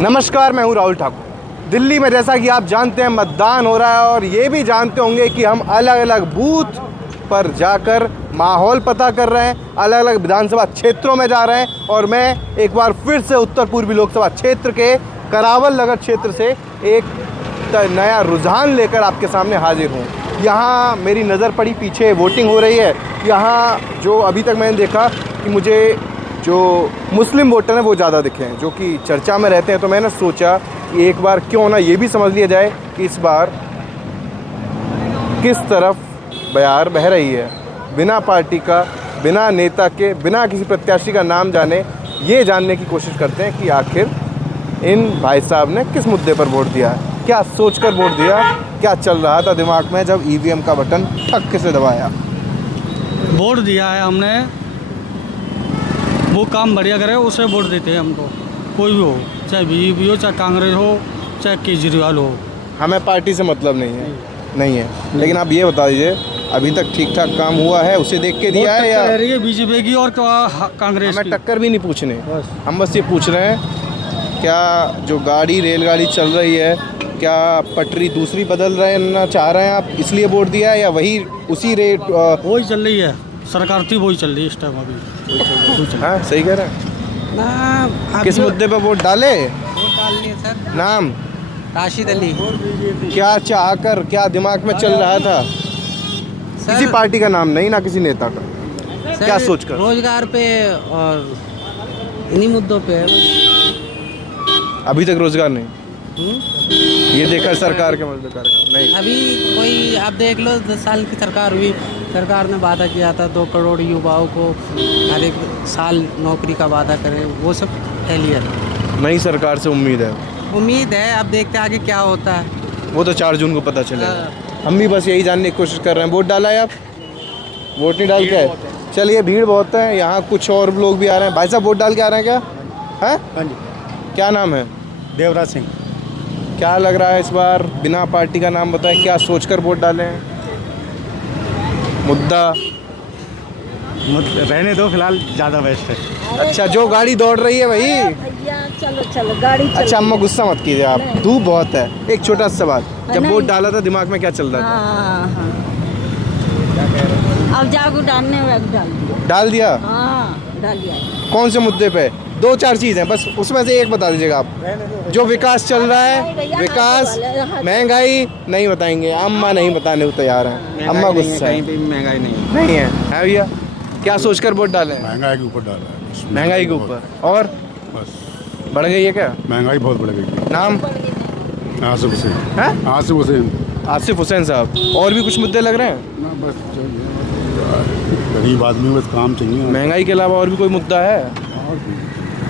नमस्कार, मैं हूं राहुल ठाकुर। दिल्ली में जैसा कि आप जानते हैं मतदान हो रहा है और ये भी जानते होंगे कि हम अलग अलग बूथ पर जाकर माहौल पता कर रहे हैं, अलग अलग विधानसभा क्षेत्रों में जा रहे हैं। और मैं एक बार फिर से उत्तर पूर्वी लोकसभा क्षेत्र के करावल नगर क्षेत्र से एक नया रुझान लेकर आपके सामने हाजिर हूँ। यहाँ मेरी नज़र पड़ी, पीछे वोटिंग हो रही है। यहाँ जो अभी तक मैंने देखा कि मुझे जो मुस्लिम वोटर हैं वो ज़्यादा दिखे हैं, जो कि चर्चा में रहते हैं। तो मैंने सोचा कि एक बार क्यों ना ये भी समझ लिया जाए कि इस बार किस तरफ बयार बह रही है। बिना पार्टी का, बिना नेता के, बिना किसी प्रत्याशी का नाम जाने ये जानने की कोशिश करते हैं कि आखिर इन भाई साहब ने किस मुद्दे पर वोट दिया है, क्या सोचकर वोट दिया, क्या चल रहा था दिमाग में जब ईवीएम का बटन ठक से दबाया। वोट दिया है हमने, वो काम बढ़िया करे उसे वोट देते हैं हम तो। कोई भी हो, चाहे बीजेपी हो, चाहे कांग्रेस हो, चाहे केजरीवाल हो, हमें पार्टी से मतलब नहीं है। लेकिन आप ये बता दीजिए, अभी तक ठीक ठाक काम हुआ है, उसे देख के दिया है या रही है बीजेपी की और कांग्रेस हमें टक्कर भी नहीं पूछने, हम बस ये पूछ रहे हैं क्या जो गाड़ी रेलगाड़ी चल रही है, क्या पटरी दूसरी बदल रहना चाह रहे हैं आप, इसलिए वोट दिया है या वही उसी रेट वही चल रही है, सरकार थी वही चल रही है इस टाइम अभी। हाँ सही कह रहे हैं। किस मुद्दे पर वोट डाले? वोट डालनी है सर। नाम? राशिद अली। क्या चाहकर, क्या दिमाग में चल रहा था? किसी पार्टी का नाम नहीं, ना किसी नेता का, क्या सोचकर? रोजगार पे और इन्हीं मुद्दों पे है। अभी तक रोजगार नहीं ये देखा सरकार के मुद्दे नहीं। अभी कोई आप देख लो, 10 साल की सरकार हुई, सरकार ने वादा किया था 2 करोड़ युवाओं को हर एक साल नौकरी का वादा करें, वो सब फेलियर। नई सरकार से उम्मीद है, अब देखते हैं आगे क्या होता है। वो तो 4 जून को पता चलेगा। हम भी बस यही जानने की कोशिश कर रहे हैं। वोट डाला है आप? वोट नहीं डाल के? चलिए, भीड़ बहुत है यहाँ, कुछ और लोग भी आ रहे हैं। भाई साहब वोट डाल के आ रहे हैं क्या? हैं? हाँ जी। क्या नाम है? देवराज सिंह। क्या लग रहा है इस बार, बिना पार्टी का नाम बताए क्या सोचकर वोट डाले हैं? मुद्दा रहने दो फिलहाल, ज़्यादा बेस्ट है। अच्छा, जो गाड़ी दौड़ रही है भाई। चलो गाड़ी चलो। अच्छा अम्मा गुस्सा मत कीजिए आप, धूप बहुत है। एक छोटा सा सवाल, जब वोट डाला था दिमाग में क्या चल रहा था? हाँ। अब जागो डालने डाल दिया? हाँ, डाल दिया। कौन से मुद्दे पे? 2-4 चीज़ें बस, उसमें से एक बता दीजिएगा आप। जो विकास चल रहा है, विकास, महंगाई नहीं बताएंगे, अम्मा नहीं बताने को तैयार हैं। अम्मा गुस्सा है, महंगाई नहीं नहीं है भैया? क्या सोचकर वोट डाले? महंगाई के ऊपर डाला है। महंगाई के ऊपर, और बस बढ़ गई है क्या? महंगाई बहुत बढ़ गई। नाम? आसिफ हुसैन। हैं? आसिफ हुसैन। आसिफ हुसैन साहब। और भी कुछ मुद्दे लग रहे हैं? ना बस गरीब आदमी बस काम चाहिए। महंगाई के अलावा और भी कोई मुद्दा है?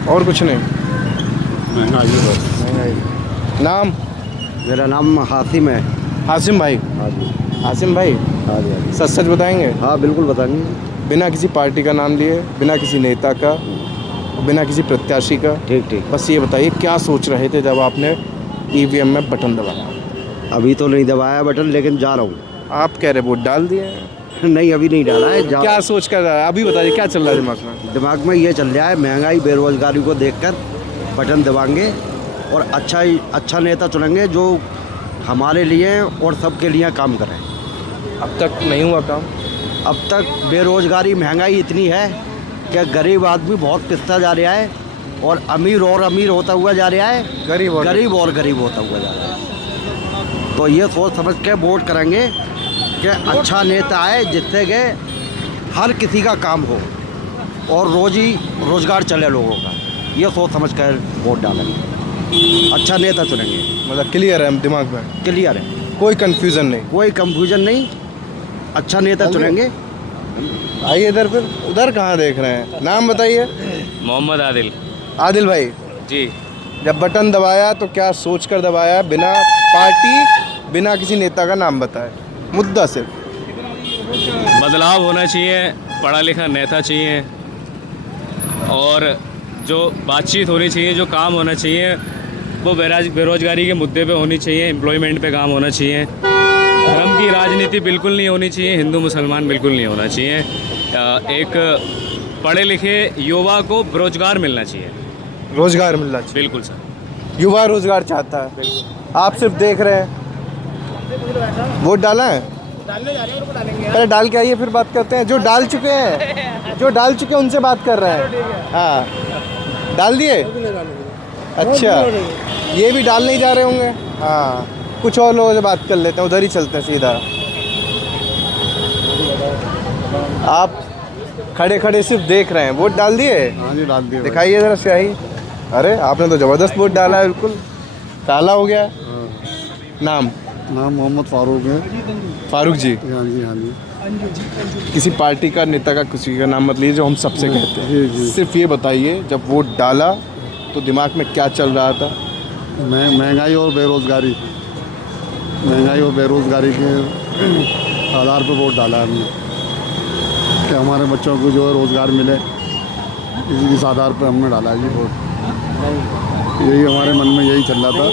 और कुछ नहीं, महंगाई है बस। महंगाई। नाम? मेरा नाम हासिम है। हासिम भाई? हाँ जी। हासिम भाई हाँ जी। सच सच बताएंगे? हाँ बिल्कुल बताएंगे। बिना किसी पार्टी का नाम लिए, बिना किसी नेता का, बिना किसी प्रत्याशी का, ठीक। बस ये बताइए क्या सोच रहे थे जब आपने ईवीएम में बटन दबाया? अभी तो नहीं दबाया बटन, लेकिन जा रहा हूँ। आप कह रहे वोट डाल दिए? नहीं, अभी नहीं डाला है। क्या सोच कर रहा है अभी बताइए, क्या चल रहा है दिमाग में? दिमाग में ये चल रहा है, महंगाई बेरोजगारी को देखकर बटन दबाएंगे और अच्छा नेता चुनेंगे जो हमारे लिए और सबके लिए काम करें। अब तक नहीं हुआ काम? अब तक बेरोजगारी, महंगाई इतनी है कि गरीब आदमी बहुत पिसता जा रहा है और अमीर होता हुआ जा रहा है, गरीब और गरीब होता हुआ जा रहा है। तो ये सोच समझ के वोट करेंगे कि अच्छा नेता आए जिससे कि हर किसी का काम हो और रोजगार चले लोगों का। ये सोच समझ कर वोट डालेंगे, अच्छा नेता चुनेंगे। मतलब क्लियर है दिमाग में? क्लियर है, कोई कंफ्यूजन नहीं? अच्छा नेता चुनेंगे। आइए इधर, फिर उधर कहाँ देख रहे हैं? नाम बताइए। मोहम्मद आदिल। आदिल भाई जी। जब बटन दबाया तो क्या सोचकर दबाया, बिना पार्टी, बिना किसी नेता का नाम बताए? मुद्दा सिर्फ बदलाव होना चाहिए, पढ़ा लिखा नेता चाहिए और जो बातचीत होनी चाहिए, जो काम होना चाहिए वो बेरोजगारी के मुद्दे पे होनी चाहिए, एम्प्लॉयमेंट पे काम होना चाहिए। धर्म की राजनीति बिल्कुल नहीं होनी चाहिए, हिंदू मुसलमान बिल्कुल नहीं होना चाहिए। एक पढ़े लिखे युवा को रोजगार मिलना चाहिए। रोजगार मिलना चाहिए। बिल्कुल सर। युवा रोजगार चाहता है। आप सिर्फ देख रहे हैं। वोट डाला है? पहले डाल के आइए फिर बात करते हैं। जो डाल चुके हैं उनसे बात कर रहे हैं। हाँ, डाल दिए? अच्छा, ये भी डालने ही जा रहे होंगे। हाँ, कुछ और लोगों से बात कर लेते हैं, उधर ही चलते हैं सीधा। आप खड़े खड़े सिर्फ देख रहे हैं। वोट डाल दिए? हाँ जी, डाल दिए। दिखाइए ज़रा स्याही। अरे आपने तो ज़बरदस्त वोट डाला है, बिल्कुल काला हो गया। नाम मोहम्मद फारूक है। फारूक जी? हाँ जी, हाँ जी। किसी पार्टी का नेता का किसी का नाम मत लीजिए, जो हम सबसे कहते हैं। सिर्फ ये बताइए, जब वोट डाला तो दिमाग में क्या चल रहा था? महंगाई और बेरोज़गारी के आधार पर वोट डाला है हमने कि हमारे बच्चों को जो है रोज़गार मिले, इस आधार पर हमने डाला है जी वोट। यही हमारे मन में यही चल रहा था।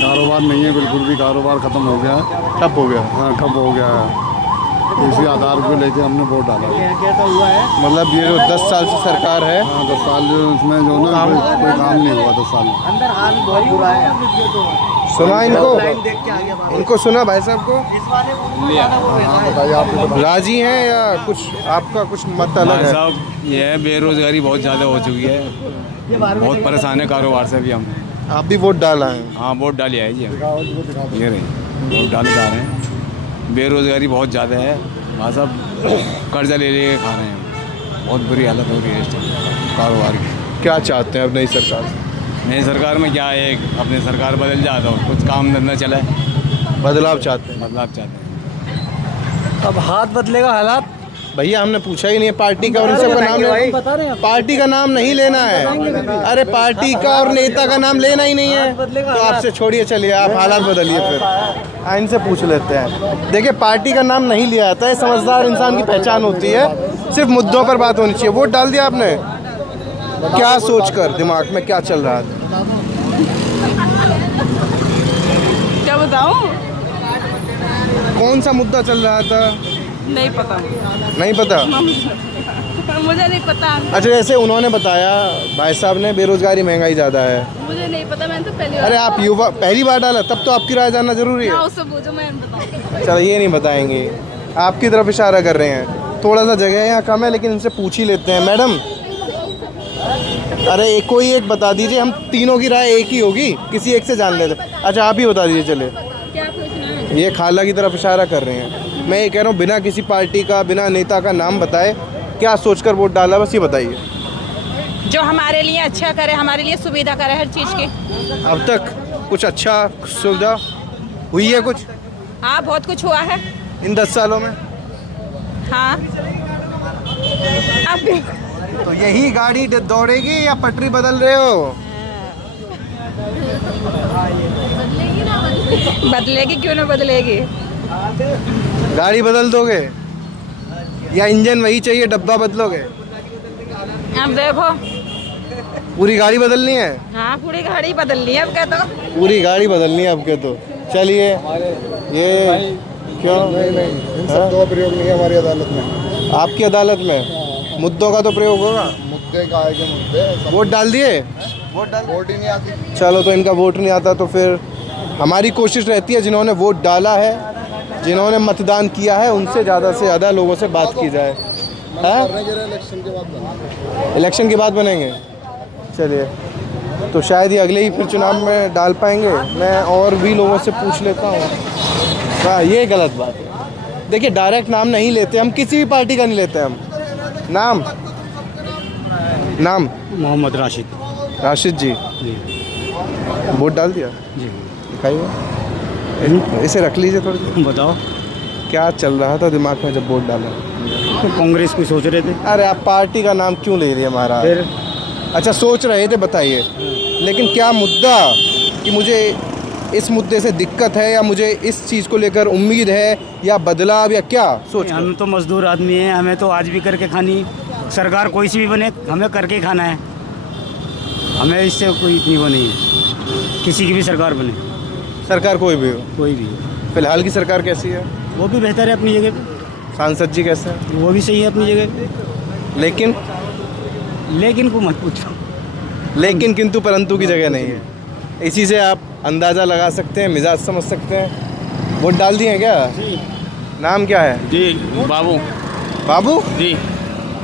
कारोबार नहीं है, बिल्कुल भी कारोबार ख़त्म हो गया है। ठप हो गया? हाँ, ठप हो गया है। इसी आधार पर लेके हमने वोट डाला। मतलब ये जो 10 साल से सरकार है, हाँ, 10 साल जो उसमें जो ना कोई काम नहीं हुआ 10 साल में। अंदर हाल बहुत बुरा है। सुना इनको सुना भाई साहब को? बताइए आप। राजी हैं या कुछ आपका कुछ मत अलग है? साहब, ये बेरोजगारी बहुत ज़्यादा हो चुकी है, बहुत परेशान है कारोबार से भी हम। आप भी वोट डाला है? हाँ, वोट डाली है जी हम। ये रही, वोट डाले जा रहे हैं। बेरोजगारी बहुत ज़्यादा है भाई साहब, कर्जा ले लेके खा रहे हैं। बहुत बुरी हालत हो रही है इस टाइम कारोबार की। क्या चाहते हैं अब नई सरकार से? नई सरकार में क्या है, अपनी सरकार बदल जाए तो कुछ काम धंधा चला है। बदलाव चाहते हैं? बदलाव चाहते हैं। अब हाथ बदलेगा हालात। भैया हमने पूछा ही नहीं है पार्टी का और इन सबका नाम लेना। पार्टी का नाम नहीं लेना है। अरे पार्टी का और नेता का नाम लेना ही नहीं है तो आपसे छोड़िए, चलिए आप हालात बदलिए फिर। इनसे पूछ लेते हैं। देखिए, पार्टी का नाम नहीं लिया जाता है, समझदार इंसान की पहचान होती है। सिर्फ मुद्दों पर बात होनी चाहिए। वोट डाल दिया आपने? क्या सोचकर, दिमाग में क्या चल रहा था? क्या बताऊं? कौन सा मुद्दा चल रहा था? नहीं पता। नहीं पता? मुझे नहीं पता। अच्छा, जैसे उन्होंने बताया भाई साहब ने, बेरोजगारी महंगाई ज़्यादा है। मुझे नहीं पता, मैंने तो पहली अरे आप युवा पहली बार डाला, तब तो आपकी राय जानना जरूरी है। उससे पूछो, मैं बताऊं। चलो, ये नहीं बताएंगे, आपकी तरफ इशारा कर रहे हैं। थोड़ा सा जगह यहाँ कम है, लेकिन इनसे पूछ ही लेते हैं। मैडम, अरे कोई एक बता दीजिए, हम तीनों की राय एक ही होगी, किसी एक से जान लेते। अच्छा, आप ही बता दीजिए। चले, क्या पूछना है? ये खाला की तरफ इशारा कर रहे हैं। मैं ये कह रहा हूँ, बिना किसी पार्टी का, बिना नेता का नाम बताए क्या सोचकर वोट डाला, बस ये बताइए। जो हमारे लिए अच्छा करे, हमारे लिए सुविधा करे हर चीज़ की। अब तक कुछ अच्छा सुविधा हुई है कुछ? हाँ, बहुत कुछ हुआ है इन 10 सालों में। हाँ। अब तो यही गाड़ी दौड़ेगी या पटरी बदल रहे हो? बदलेगी, क्यों ना बदलेगी। गाड़ी बदल दोगे या इंजन वही चाहिए, डब्बा बदलोगे? अब देखो, पूरी गाड़ी बदलनी है? हाँ, पूरी गाड़ी बदलनी है अब क्या तो। पूरी गाड़ी बदलनी है अब के तो। चलिए, ये क्यों? इन सब का प्रयोग नहीं है हमारी अदालत में। आपकी अदालत में मुद्दों का तो प्रयोग होगा। मुद्दे का है कि मुद्दे वोट डाल दिए? वोट ही नहीं आती। चलो, तो इनका वोट नहीं आता तो फिर हमारी कोशिश रहती है, जिन्होंने वोट डाला है, जिन्होंने मतदान किया है, उनसे ज़्यादा से ज़्यादा लोगों से बात की जाए। हाँ, इलेक्शन के बाद बनेंगे। चलिए, तो शायद ये अगले ही फिर चुनाव में डाल पाएंगे। मैं और भी लोगों से पूछ लेता हूँ। हाँ, ये गलत बात है। देखिए, डायरेक्ट नाम नहीं लेते हम, किसी भी पार्टी का नहीं लेते हम। नाम मोहम्मद राशिद। राशिद जी, वोट डाल दिया? जी। दिखाइए, इसे रख लीजिए थोड़ी देर। बताओ, क्या चल रहा था दिमाग में जब वोट डाला? तो कांग्रेस को सोच रहे थे। अरे आप पार्टी का नाम क्यों ले रहे महाराज? फिर अच्छा, सोच रहे थे, बताइए। लेकिन क्या मुद्दा, कि मुझे इस मुद्दे से दिक्कत है, या मुझे इस चीज़ को लेकर उम्मीद है, या बदलाव, या क्या सोच? हम तो मजदूर आदमी हैं, हमें तो आज भी करके खानी। सरकार कोई सी भी बने, हमें करके ही खाना है। हमें इससे कोई इतनी वो नहीं है, किसी की भी सरकार बने, सरकार कोई भी हो। कोई भी हो। फिलहाल की सरकार कैसी है? वो भी बेहतर है अपनी जगह पे। सांसद जी कैसे हैं? वो भी सही है अपनी जगह पे। लेकिन को मत पूछो। लेकिन किंतु परंतु की जगह नहीं है। इसी से आप अंदाज़ा लगा सकते हैं, मिजाज समझ सकते हैं। वोट डाल दिए हैं क्या? नाम क्या है? जी बाबू। बाबू जी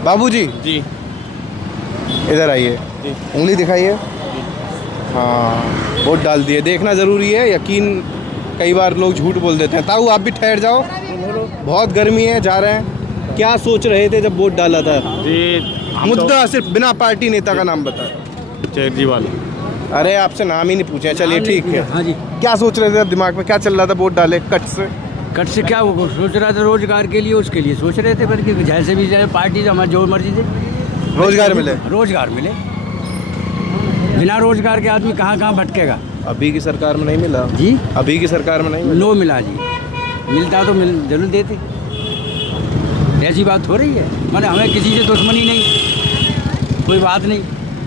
बाबू जी जी इधर आइए, उंगली दिखाइए। हाँ, वोट डाल दिए। देखना ज़रूरी है, यकीन कई बार लोग झूठ बोल देते हैं। ताऊ आप भी ठहर जाओ, बहुत गर्मी है, जा रहे हैं। क्या सोच रहे थे जब वोट डाला था? जी मुद्दा सिर्फ बिना पार्टी नेता का नाम बताए। केजरीवाल। अरे आपसे नाम ही नहीं पूछे, चलिए ठीक है। हाँ जी। क्या सोच रहे थे अब दिमाग में, क्या चल रहा था वोट डाले कट से? कट से क्या वो सोच रहा था, रोजगार के लिए, उसके लिए सोच रहे थे, बल्कि जैसे भी जाए पार्टी तो हमारी जो मर्जी से रोजगार मिले। रोजगार मिले। बिना रोजगार के आदमी कहाँ कहाँ भटकेगा। अभी की सरकार में नहीं मिला जी, अभी की सरकार में नहीं मिला। नो मिला जी। मिलता तो जरूर देते, ऐसी बात हो रही है। मैंने हमें किसी से दुश्मनी नहीं, कोई बात नहीं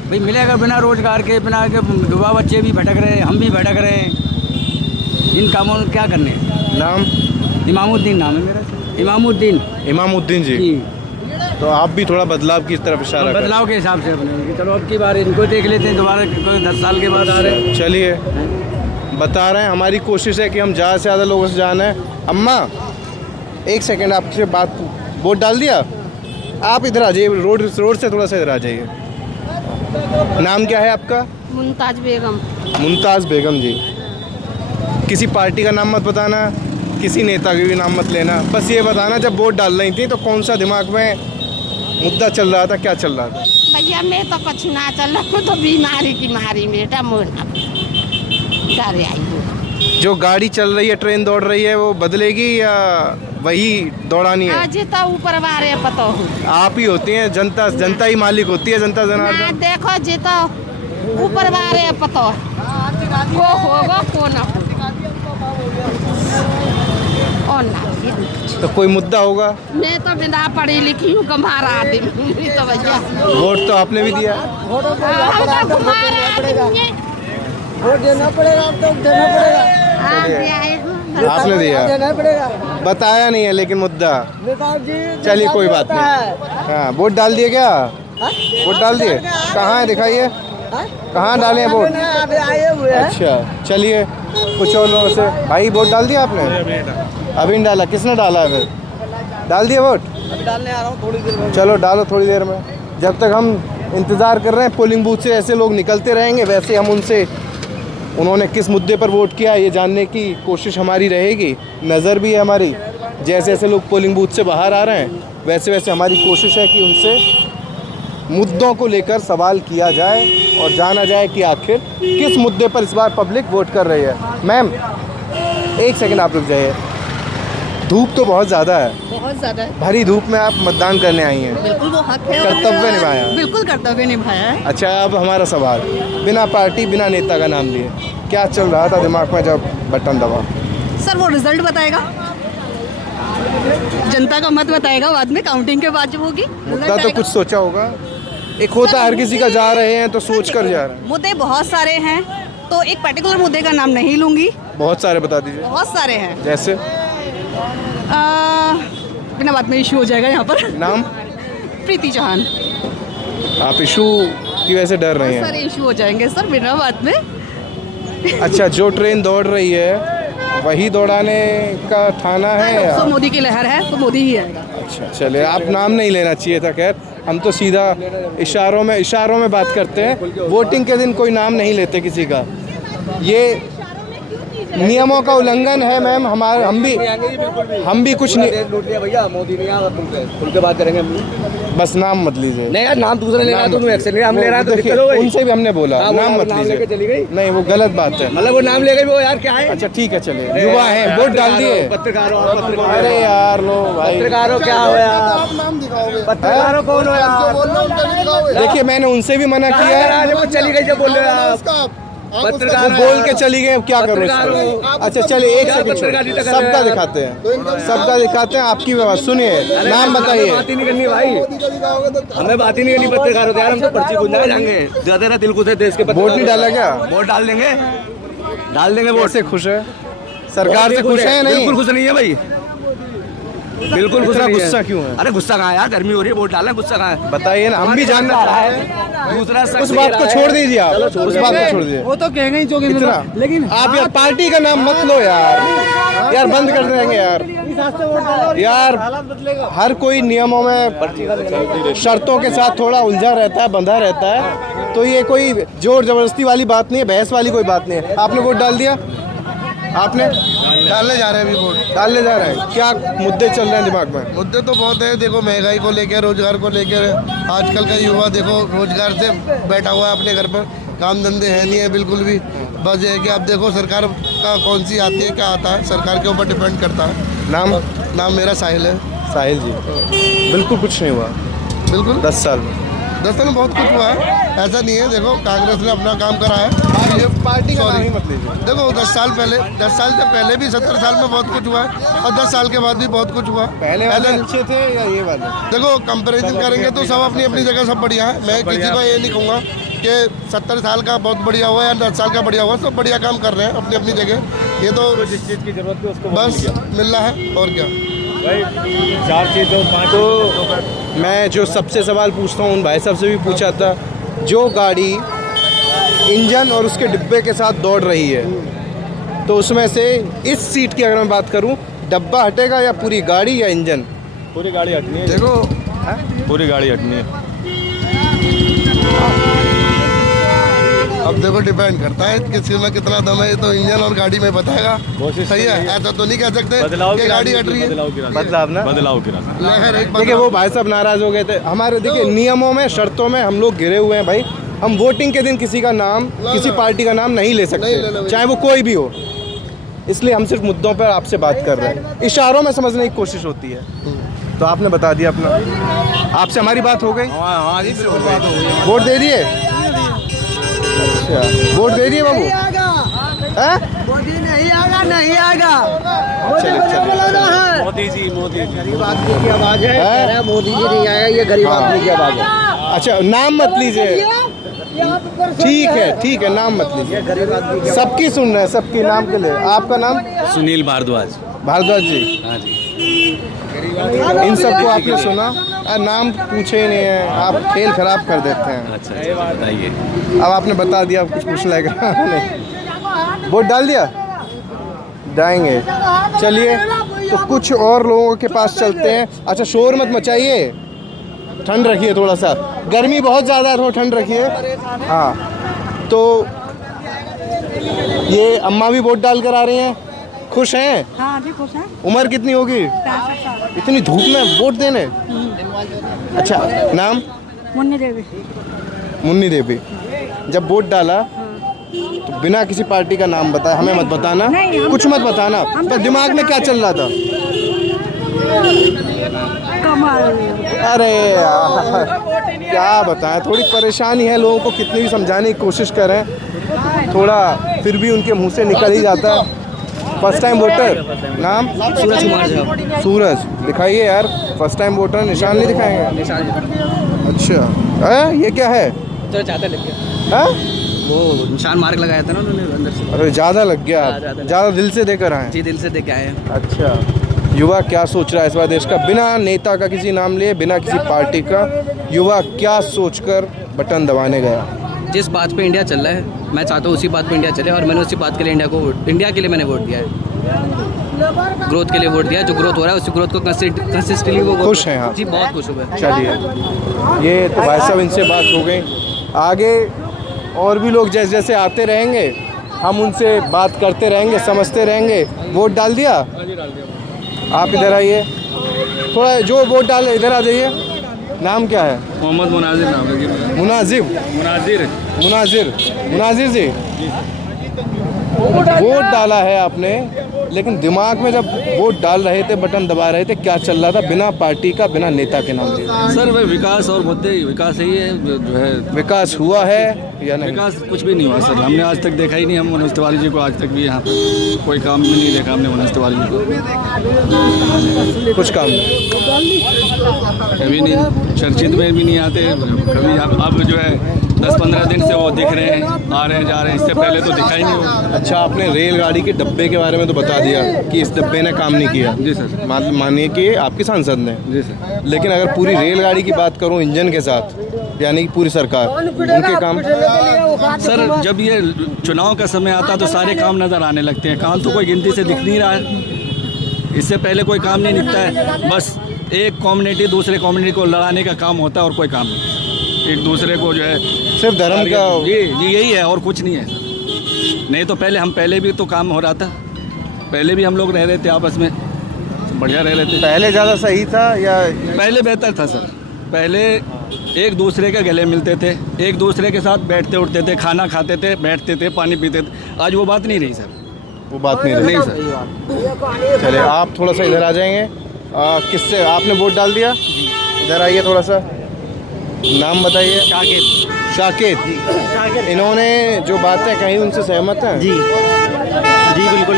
भाई। मिलेगा बिना रोजगार के, बिना के युवा बच्चे भी भटक रहे हैं, हम भी भटक रहे हैं। इन कामों में क्या करने हैं। नाम? इमामुद्दीन नाम है मेरा। इमामुद्दीन। इमामुद्दीन जी। जी। तो आप भी थोड़ा बदलाव की तरफ इशारा करें। बदलाव के हिसाब से अपने, चलो अब की बार इनको देख लेते हैं, दोबारा कोई 10 साल के बाद आ रहे हैं। चलिए, बता रहे हैं, हमारी कोशिश है कि हम ज़्यादा से ज़्यादा लोगों से जाना है। अम्मा एक सेकंड, आपसे बात। वोट डाल दिया? आप इधर आ जाइए, रोड से थोड़ा सा इधर आ जाइए। नाम क्या है आपका? मुमताज बेगम। मुमताज़ बेगम जी। किसी पार्टी का नाम मत बताना, किसी नेता का भी नाम मत लेना, बस ये बताना जब वोट डाल रही थी तो कौन सा दिमाग में मुद्दा चल रहा था, क्या चल रहा था? भैया मैं तो कुछ ना चल रहा, तो बीमारी की मारी बेटा मोना डर आई हूँ। जो गाड़ी चल रही है, ट्रेन दौड़ रही है, वो बदलेगी या वही दौड़ानी है? आज तो ऊपर वाले पता हो, आप ही होती हैं, जनता ही मालिक होती है, जनता ना जनार्दन। देखो जी तो ऊपर वाले पता को होगा को ना और ना। तो कोई मुद्दा होगा? मैं तो बिना पढ़ी लिखी हूँ, गंभारा आदमी तो भैया। वोट तो आपने भी दिया? वोट देना पड़ेगा, तो देना पड़ेगा। आपने दिया? बताया नहीं है लेकिन मुद्दा। चलिए कोई बात नहीं। हाँ, वोट डाल दिए क्या? वोट डाल दिए? कहाँ है, दिखाइए कहाँ डाले हैं वोट? अच्छा, चलिए कुछ और लोगों से। भाई वोट डाल दिया आपने? अभी नहीं डाला? किसने डाला है फिर? डाल दिया वोट? अभी डालने आ रहा हूँ थोड़ी देर में। चलो डालो थोड़ी देर में। जब तक हम इंतज़ार कर रहे हैं, पोलिंग बूथ से ऐसे लोग निकलते रहेंगे, वैसे हम उनसे उन्होंने किस मुद्दे पर वोट किया ये जानने की कोशिश हमारी रहेगी। नज़र भी है हमारी, जैसे जैसे लोग पोलिंग बूथ से बाहर आ रहे हैं वैसे वैसे हमारी कोशिश है कि उनसे मुद्दों को लेकर सवाल किया जाए और जाना जाए कि आखिर किस मुद्दे पर इस बार पब्लिक वोट कर रही है। मैम एक सेकंड आप रुक जाइए, धूप तो बहुत ज़्यादा है, बहुत ज़्यादा है। भरी धूप में आप मतदान करने आई हैं, बिल्कुल वो हक है, कर्तव्य निभाया। बिल्कुल कर्तव्य निभाया है। अच्छा, अब हमारा सवाल, बिना पार्टी बिना नेता का नाम लिए क्या चल रहा था दिमाग में जब बटन दबा? सर वो रिजल्ट बताएगा, जनता का मत बताएगा, बाद में काउंटिंग के बाद जब होगी मुद्दा तो कुछ सोचा होगा। एक होता हर किसी का, जा रहे हैं तो सोच कर जा रहे हैं। मुद्दे बहुत सारे हैं, तो एक पर्टिकुलर मुद्दे का नाम नहीं लूंगी। बहुत सारे बता दीजिए। बहुत सारे हैं, जैसे बिना बात में इशू हो जाएगा यहाँ पर। नाम? प्रीति चौहान। आप इशू की वजह से डर रहे हैं? सारे इशू हो जाएंगे सर बिना बात में। अच्छा, जो ट्रेन दौड़ रही है वही दौड़ाने का ठाना है या? तो मोदी की लहर है तो मोदी ही आएगा। अच्छा चले, आप नाम नहीं लेना चाहिए था। खैर हम तो सीधा इशारों में बात करते हैं। वोटिंग के दिन कोई नाम नहीं लेते किसी का, ये नियमों का उल्लंघन है मैम। हम भी कुछ नहीं। भैया मोदी नहीं आ रहा, खुल के बात करेंगे हम। बस नाम मत लीजिए। नहीं यार, नाम दूसरे ले रहा है, तुम एक्शन हम ले रहा है तो देखिए, दिक्कत हो गई। उनसे भी हमने बोला नाम मत नाम लेके चली लीजिए। गई। नहीं वो गलत बात है। मतलब वो नाम ले गई, वो यार क्या है? अच्छा ठीक है, चलिए युवा हैं, वोट डाल दिए। पत्रकारों अरे यार लो भाई, पत्रकारों क्या हो यार? पत्रकारों कौन हो यार? देखिए मैंने उनसे भी मना किया है। वो चली गई जब बोल रहे आप वो पत्रकार बोल के चली गई, अब क्या करूँ पत्रकार हो। इसमें? अच्छा चलिए एक सेकंड, पत्रकारिता कर रहे सबका हैं। दिखाते हैं, सबका दिखाते हैं। आपकी बात सुनिए, नाम बताइए। बात ही नहीं करनी भाई, हमें बात ही नहीं करनी पत्रकारों से यार। हम तो पर्ची गुंजा जाएंगे, ज्यादा ना दिल खुश है देश के। वोट नहीं डाला क्या? वोट डाल देंगे वोट। कैसे खुश है? सरकार से खुश है? नहीं बिल्कुल खुश नहीं है भाई। बिल्कुल कुछ इतना नहीं है। गुस्सा क्यों है? अरे गुस्सा कहाँ है यार, गर्मी हो रही है, वोट डालना, गुस्सा कहाँ है? बताइए ना, हम भी जानना चाह रहे हैं। दूसरा शख्स उस बात को छोड़ दीजिए आप, उस बात को छोड़ दीजिए। वो तो कहेंगे ही जो कि इतना लेकिन आप यार पार्टी का नाम मत लो यार बंद कर देंगे यार हर कोई नियमों में शर्तों के साथ थोड़ा उलझा रहता है, बंधा रहता है, तो ये कोई जोर जबरदस्ती वाली बात नहीं है, बहस वाली कोई बात नहीं है। आपने वोट डाल दिया, आपने डालने जा रहे हैं अभी वोट। डालने जा रहे हैं, क्या मुद्दे चल रहे हैं दिमाग में? मुद्दे तो बहुत है, देखो महंगाई को लेकर, रोजगार को लेकर। आजकल का युवा देखो रोजगार से बैठा हुआ है अपने घर पर, काम धंधे है नहीं है बिल्कुल भी। बस ये है कि अब देखो सरकार का कौन सी आती है, क्या आता है, सरकार के ऊपर डिपेंड करता है। नाम मेरा साहिल है। साहिल जी, बिल्कुल कुछ नहीं हुआ बिल्कुल 10 साल में। 10 साल में बहुत कुछ हुआ है, ऐसा नहीं है। देखो कांग्रेस ने अपना काम करा है, ये पार्टी का नाम Sorry। ही मत लीजिए। देखो 10 साल से पहले भी 70 साल में बहुत कुछ हुआ है, और 10 साल के बाद भी बहुत कुछ हुआ। पहले वाले ऐसा- अच्छे थे या ये वाले? देखो कंपैरिजन करेंगे तो सब अपनी अपनी जगह सब बढ़िया है। मैं किसी को ये नहीं कहूँगा कि 70 साल का बहुत बढ़िया हुआ या 10 साल का बढ़िया हुआ, सब बढ़िया काम कर रहे हैं अपनी अपनी जगह। ये तो जिस चीज़ की जरूरत है उसको बस मिल रहा है और क्या। भाई 4 चीज़ों 5 तो मैं जो सबसे सवाल पूछता हूँ उन भाई साहब से भी पूछा था, जो गाड़ी इंजन और उसके डिब्बे के साथ दौड़ रही है, तो उसमें से इस सीट की अगर मैं बात करूँ, डब्बा हटेगा या पूरी गाड़ी या इंजन? पूरी गाड़ी हटनी है, देखो पूरी गाड़ी हटनी है। अब देखो डिपेंड करता है किसी में कितना दम है, ये तो इंजन और गाड़ी में बताएगा। कोशिश सही है, करिए। ऐसा तो नहीं कह सकते बदलाव कि की गाड़ी रास्ते- हट रही है। बदलाव की रास्ते- बदलाव ना? बदलाव की रास्ते। लहर एक देखिए वो भाई साहब नाराज हो गए थे हमारे। देखिए नियमों में, शर्तों में हम लोग घिरे हुए हैं भाई। हम वोटिंग के दिन किसी का नाम, किसी पार्टी का नाम नहीं ले नहीं लेना सकते, भाई। चाहे वो कोई भी हो। इसलिए हम सिर्फ मुद्दों पर आपसे बात कर रहे हैं, इशारों में समझने की कोशिश होती है। तो आपने बता दिया अपना, आपसे हमारी बात हो गई, हाँ जी बिल्कुल बात हो गई। वोट दे दिए? अच्छा, वोट दे दिए बाबू? हैं? मोदी नहीं आएगा, नहीं आएगा। चलिए, चलिए। मोदी जी गरीब आदमी की आवाज है, हैं? कह रहा है मोदी जी नहीं आएगा, ये गरीब हाँ। आदमी की आवाज है। अच्छा, नाम मत लीजिए, ठीक है, नाम मत लीजिए। सबकी सुन रहे हैं, सबकी नाम के लिए। आपका नाम? सुनील भारद्वाज। भारद्वाज जी, हाँ जी। इन सबको आपने सुना? नाम पूछे ही नहीं है, आप खेल खराब कर देते हैं। अच्छा बताइए। अब आपने बता दिया, अब कुछ पूछ लेगा नहीं। वोट डाल दिया? डालेंगे। चलिए, तो कुछ और लोगों के पास चलते हैं। अच्छा, शोर मत मचाइए, ठंड रखिए थोड़ा सा, गर्मी बहुत ज़्यादा है, थोड़ा ठंड रखिए। हाँ, तो ये अम्मा भी वोट डाल कर आ रही हैं, खुश हैं? हाँ जी खुश हैं। उम्र कितनी होगी इतनी धूप में वोट देने? अच्छा, नाम? मुन्नी देवी। मुन्नी देवी। जब वोट डाला तो बिना किसी पार्टी का नाम बताए, हमें मत बताना, कुछ मत बताना, बस दिमाग में क्या चल रहा था? अरे यार, क्या बताएं, थोड़ी परेशानी है लोगों को, कितनी भी समझाने की कोशिश करें, थोड़ा फिर भी उनके मुंह से निकल ही जाता है। फर्स्ट टाइम वोटर, नाम? सूरज कुमार झा। सूरज, दिखाइए यार, फर्स्ट टाइम वोटर, निशान नहीं दिखाएंगे? अच्छा, ये क्या है? तो ज़्यादा लग गया, हाँ? वो निशान मार्क लगाया था ना उन्होंने अंदर से। अरे ज़्यादा लग गया, ज़्यादा ज़्यादा दिल से देकर आए। जी दिल से दे के आए हैं। अच्छा, युवा क्या सोच रहा है इस बार देश का? बिना नेता का किसी नाम लिए, बिना किसी पार्टी का, युवा क्या सोचकर बटन दबाने गया? जिस बात पे इंडिया चल रहा है, मैं चाहता हूँ उसी बात पे इंडिया चले, और मैंने उसी बात के लिए इंडिया के लिए मैंने वोट दिया है। ग्रोथ के लिए वोट दिया है, जो ग्रोथ हो रहा है उसी ग्रोथ को कंसिस्टेंटली वो खुश हैं आप? जी बहुत खुश हुए। चलिए, ये तो भाई साहब इनसे बात हो गई। आगे और भी लोग जैसे जैसे आते रहेंगे, हम उनसे बात करते रहेंगे, समझते रहेंगे। वोट डाल दिया? आप इधर आइए, थोड़ा जो वोट डाले इधर आ जाइए। नाम क्या है? मोहम्मद मुनाजिर नाम है। मुनाजिर जी, वोट डाला है आपने, लेकिन दिमाग में जब वोट डाल रहे थे, बटन दबा रहे थे, क्या चल रहा था बिना पार्टी का, बिना नेता के नाम लिए? सर वह विकास और मुद्दे, विकास ही है जो है। विकास हुआ है या नहीं? विकास कुछ भी नहीं हुआ सर, हमने आज तक देखा ही नहीं। हम मनोज तिवारी जी को आज तक भी यहाँ पे कोई काम में नहीं देखा हमने मनोज तिवारी जी को। कुछ काम नहीं। कभी नहीं, चर्चित में भी नहीं आते कभी। अब जो है 10-15 दिन से वो दिख रहे हैं, आ रहे हैं, जा रहे हैं। इससे पहले तो दिखा ही नहीं वो। अच्छा, आपने रेलगाड़ी के डब्बे के बारे में तो बता दिया कि इस डब्बे ने काम नहीं किया। जी सर। मानिए कि आपके सांसद ने। जी सर। लेकिन अगर पूरी रेलगाड़ी की बात करूं इंजन के साथ, यानी कि पूरी सरकार, उनके काम। सर जब ये चुनाव का समय आता तो सारे काम नज़र आने लगते हैं। काम तो कोई गिनती से दिख नहीं रहा है। इससे पहले कोई काम नहीं दिखता है। बस एक कम्युनिटी दूसरे कम्युनिटी को लड़ाने का काम होता है और कोई काम नहीं। एक दूसरे को जो है सिर्फ धर्म का। ये यही है और कुछ नहीं है। नहीं तो पहले भी तो काम हो रहा था। पहले भी हम लोग रह रहे थे आपस में, बढ़िया रह रहे थे। पहले ज़्यादा सही था या पहले बेहतर था सर। पहले एक दूसरे के गले मिलते थे, एक दूसरे के साथ बैठते उठते थे, खाना खाते थे, बैठते थे, पानी पीते थे। आज वो बात नहीं रही सर। वो बात नहीं रही सर। चलिए आप थोड़ा सा इधर आ जाएंगे। किससे आपने वोट डाल दिया? इधर आइए थोड़ा सा, नाम बताइए। शाकिर। इन्होंने जो बातें कही उनसे सहमत हैं? जी बिल्कुल।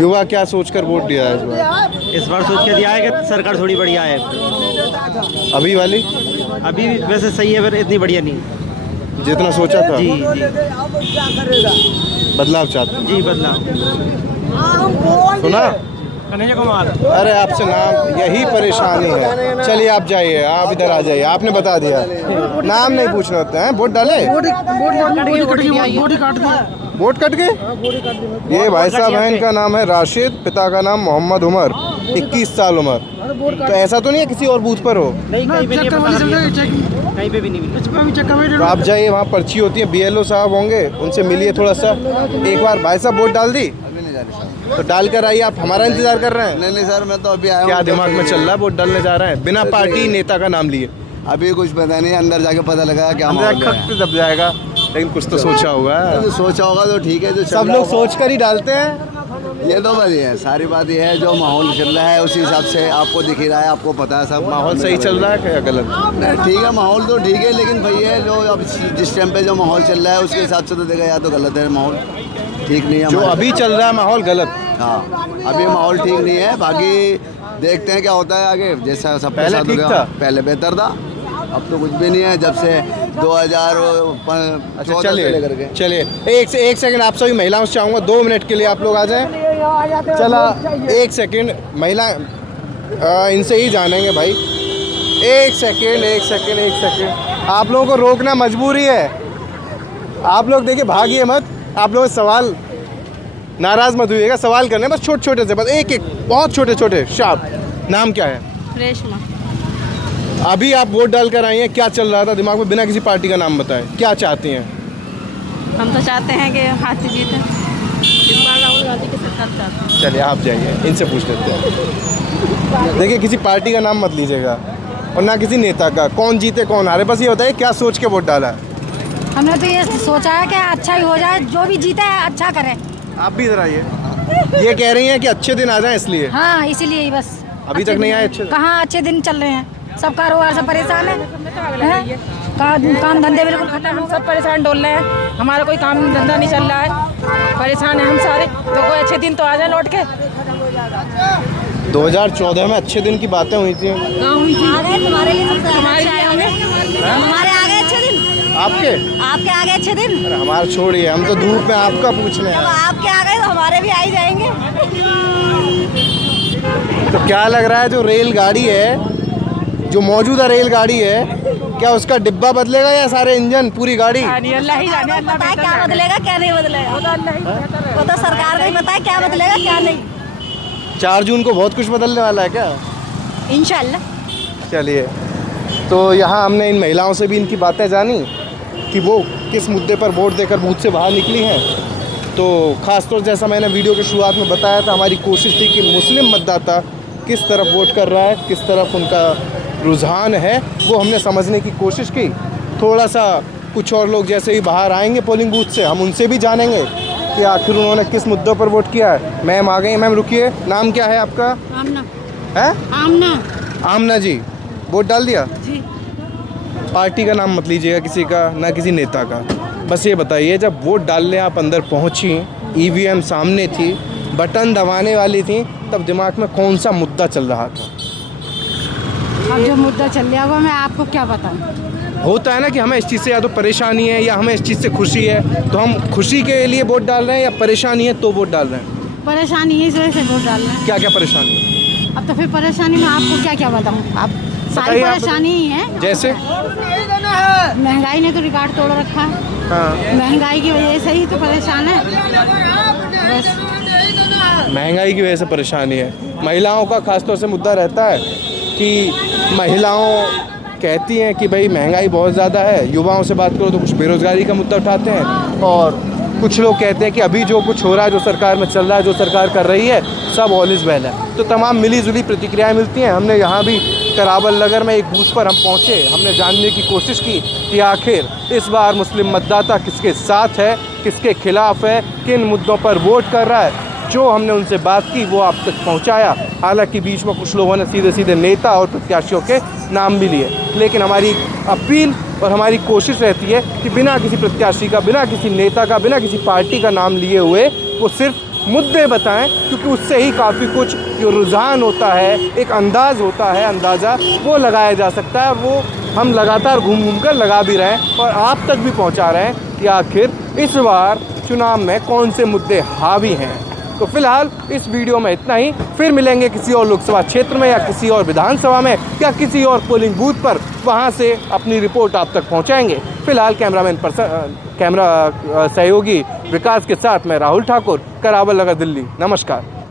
युवा क्या सोचकर वोट दिया है इस बार सोच के दिया है कि सरकार थोड़ी बढ़िया है। अभी वाली अभी वैसे सही है पर इतनी बढ़िया नहीं जितना सोचा था। जी बदलाव चाहते हैं। जी बदलाव। सुना? कन्हैया कुमार। अरे आपसे नाम, यही परेशानी है। चलिए आप जाइए, आप इधर आ जाइए। आपने बता दिया, नाम नहीं पूछना होता है। वोट डाले? वोट कट गए? ये भाई साहब हैं, इनका नाम है राशिद, पिता का नाम मोहम्मद उमर, 21 साल उम्र। तो ऐसा तो नहीं है किसी और बूथ पर हो? कहीं पे भी नहीं। तो आप जाइए, वहाँ पर्ची होती है, BLO साहब होंगे, उनसे मिलिए थोड़ा सा। एक बार भाई साहब वोट डाल दी? तो डाल कर आइए। आप हमारा इंतजार कर रहे हैं? नहीं सर, मैं तो अभी आया हूँ। क्या दिमाग में चल रहा है? वोट डालने जा रहे हैं बिना पार्टी नेता का नाम लिए? अभी कुछ पता नहीं, अंदर जाके पता लगा क्या दब जाएगा। लेकिन कुछ तो सोचा होगा। सोचा होगा तो ठीक है। जो सब लोग सोच कर ही डालते हैं। ये तो बस है, सारी बात ये है जो माहौल चल रहा है उसी हिसाब से आपको दिख ही रहा है, आपको पता है सब। माहौल सही चल रहा है क्या गलत? ठीक है, माहौल तो ठीक है, लेकिन भाई है जो अब जिस टाइम पे जो माहौल चल रहा है उसके हिसाब से तो देखा या तो गलत है माहौल, ठीक नहीं है। जो अभी चल रहा है माहौल गलत। हाँ, अभी माहौल ठीक नहीं है। बाकी देखते हैं क्या होता है आगे। जैसा सब पहले ठीक था, पहले बेहतर था, अब तो कुछ भी नहीं है। जब से 2014 से लेकर के। चलिए एक सेकंड, आप सभी महिलाओं से चाहूँगा 2 मिनट के लिए आप लोग आ जाएं। चला 1 सेकंड, महिला इनसे ही जानेंगे भाई। 1 सेकंड। आप लोगों को रोकना मजबूरी है। आप लोग देखिए, भागिए मत। आप लोग सवाल नाराज मत हुइएगा, सवाल करने बस छोटे से, बस एक बहुत छोटे शार्प। नाम क्या है? रेशमा। अभी आप वोट डाल कर आई हैं, क्या चल रहा था दिमाग में? बिना किसी पार्टी का नाम बताए क्या चाहती हैं? हम तो चाहते हैं कि हाथी जीते। इस बार राहुल गांधी की सरकार चाहते हैं। चलिए आप जाइए, इनसे पूछ लेते हैं। देखिए, किसी पार्टी का नाम मत लीजिएगा और ना किसी नेता का। कौन जीते कौन हारे, बस ये बताइए क्या सोच के वोट डाला है? हमने तो ये सोचा है कि अच्छा ही हो जाए, जो भी जीते है अच्छा करे। आप भी इधर आइए। ये कह रही हैं कि अच्छे दिन आ जाएं इसलिए। हाँ, इसीलिए ही बस। अभी तक नहीं आए अच्छे दिन? कहाँ अच्छे दिन चल रहे हैं, सब कारोबार से परेशान है। काम धंधे बिल्कुल खत्म, हम सब परेशान डोल रहे हैं। हमारा कोई काम धंधा नहीं चल रहा है, परेशान है हम सारे। तो कोई अच्छे दिन तो आ जाए लौट के। 2014 में अच्छे दिन की बातें हुई थी। तुम्हारे लिए हमारे आगे अच्छे दिन, आपके आगे अच्छे दिन। अरे हमारा छोड़िए, हम तो धूप में आपका पूछ रहे हैं। आपके आ गए तो हमारे भी आ ही जाएंगे। तो क्या लग रहा है, जो रेलगाड़ी है, जो मौजूदा रेलगाड़ी है, क्या उसका डिब्बा बदलेगा या सारे इंजन, पूरी गाड़ी? अल्लाह ही जाने, अल्लाह पता है क्या बदलेगा क्या नहीं बदलेगा, वो तो सरकार को ही पता है क्या बदलेगा क्या नहीं। 4 जून को बहुत कुछ बदलने वाला है क्या? इंशाल्लाह। चलिए, तो यहाँ हमने इन महिलाओं से भी इनकी बातें जानी कि वो किस मुद्दे पर वोट देकर बूथ से बाहर निकली हैं। तो ख़ासतौर जैसा मैंने वीडियो की शुरुआत में बताया था, हमारी कोशिश थी कि मुस्लिम मतदाता किस तरफ वोट कर रहा है, किस तरफ उनका रुझान है, वो हमने समझने की कोशिश की। थोड़ा सा कुछ और लोग जैसे ही बाहर आएंगे पोलिंग बूथ से, हम उनसे भी जानेंगे कि आखिर उन्होंने किस मुद्दों पर वोट किया है। मैम आ गई। मैम रुकिए, नाम क्या है आपका? आमना। है आमना जी। वोट डाल दिया? जी। पार्टी का नाम मत लीजिएगा किसी का, ना किसी नेता का। बस ये बताइए, जब वोट डालने आप अंदर पहुंची, EVM सामने थी, बटन दबाने वाली थी, तब दिमाग में कौन सा मुद्दा चल रहा था? अब जो मुद्दा चल रहा है वो मैं आपको क्या बताऊं। होता है ना कि हमें इस चीज़ से या तो परेशानी है या हमें इस चीज़ से खुशी है, तो हम खुशी के लिए वोट डाल रहे हैं या परेशानी है तो वोट डाल रहे हैं? परेशानी है, इस वजह से वोट डाल रहे हैं। क्या क्या परेशानी है? अब तो फिर परेशानी में आपको क्या क्या बताऊँ, आप सारी परेशानी ही है। जैसे महंगाई ने तो रिकॉर्ड तोड़ रखा है। हाँ, महंगाई की वजह से ही तो परेशान है बस। महंगाई की वजह से परेशानी है। महिलाओं का खासतौर से मुद्दा रहता है कि महिलाओं कहती हैं कि भाई महंगाई बहुत ज़्यादा है। युवाओं से बात करो तो कुछ बेरोज़गारी का मुद्दा उठाते हैं, और कुछ लोग कहते हैं कि अभी जो कुछ हो रहा है, जो सरकार में चल रहा है, जो सरकार कर रही है, सब ऑल इज़ वेल है। तो तमाम मिली जुली प्रतिक्रियाएं मिलती हैं। हमने यहाँ भी करावल नगर में एक बूथ पर हम पहुँचे, हमने जानने की कोशिश की कि आखिर इस बार मुस्लिम मतदाता किसके साथ है, किसके खिलाफ है, किन मुद्दों पर वोट कर रहा है। जो हमने उनसे बात की वो आप तक पहुंचाया। हालांकि बीच में कुछ लोगों ने सीधे सीधे नेता और प्रत्याशियों के नाम भी लिए, लेकिन हमारी अपील और हमारी कोशिश रहती है कि बिना किसी प्रत्याशी का, बिना किसी नेता का, बिना किसी पार्टी का नाम लिए हुए वो सिर्फ मुद्दे बताएं, क्योंकि उससे ही काफ़ी कुछ जो रुझान होता है, एक अंदाज़ होता है, अंदाज़ा वो लगाया जा सकता है। वो हम लगातार घूम घूम कर लगा भी रहे हैं और आप तक भी पहुंचा रहे हैं कि आखिर इस बार चुनाव में कौन से मुद्दे हावी हैं। तो फिलहाल इस वीडियो में इतना ही। फिर मिलेंगे किसी और लोकसभा क्षेत्र में या किसी और विधानसभा में या किसी और पोलिंग बूथ पर, वहां से अपनी रिपोर्ट आप तक पहुंचाएंगे। फिलहाल कैमरा सहयोगी विकास के साथ मैं राहुल ठाकुर, करावल नगर, दिल्ली। नमस्कार।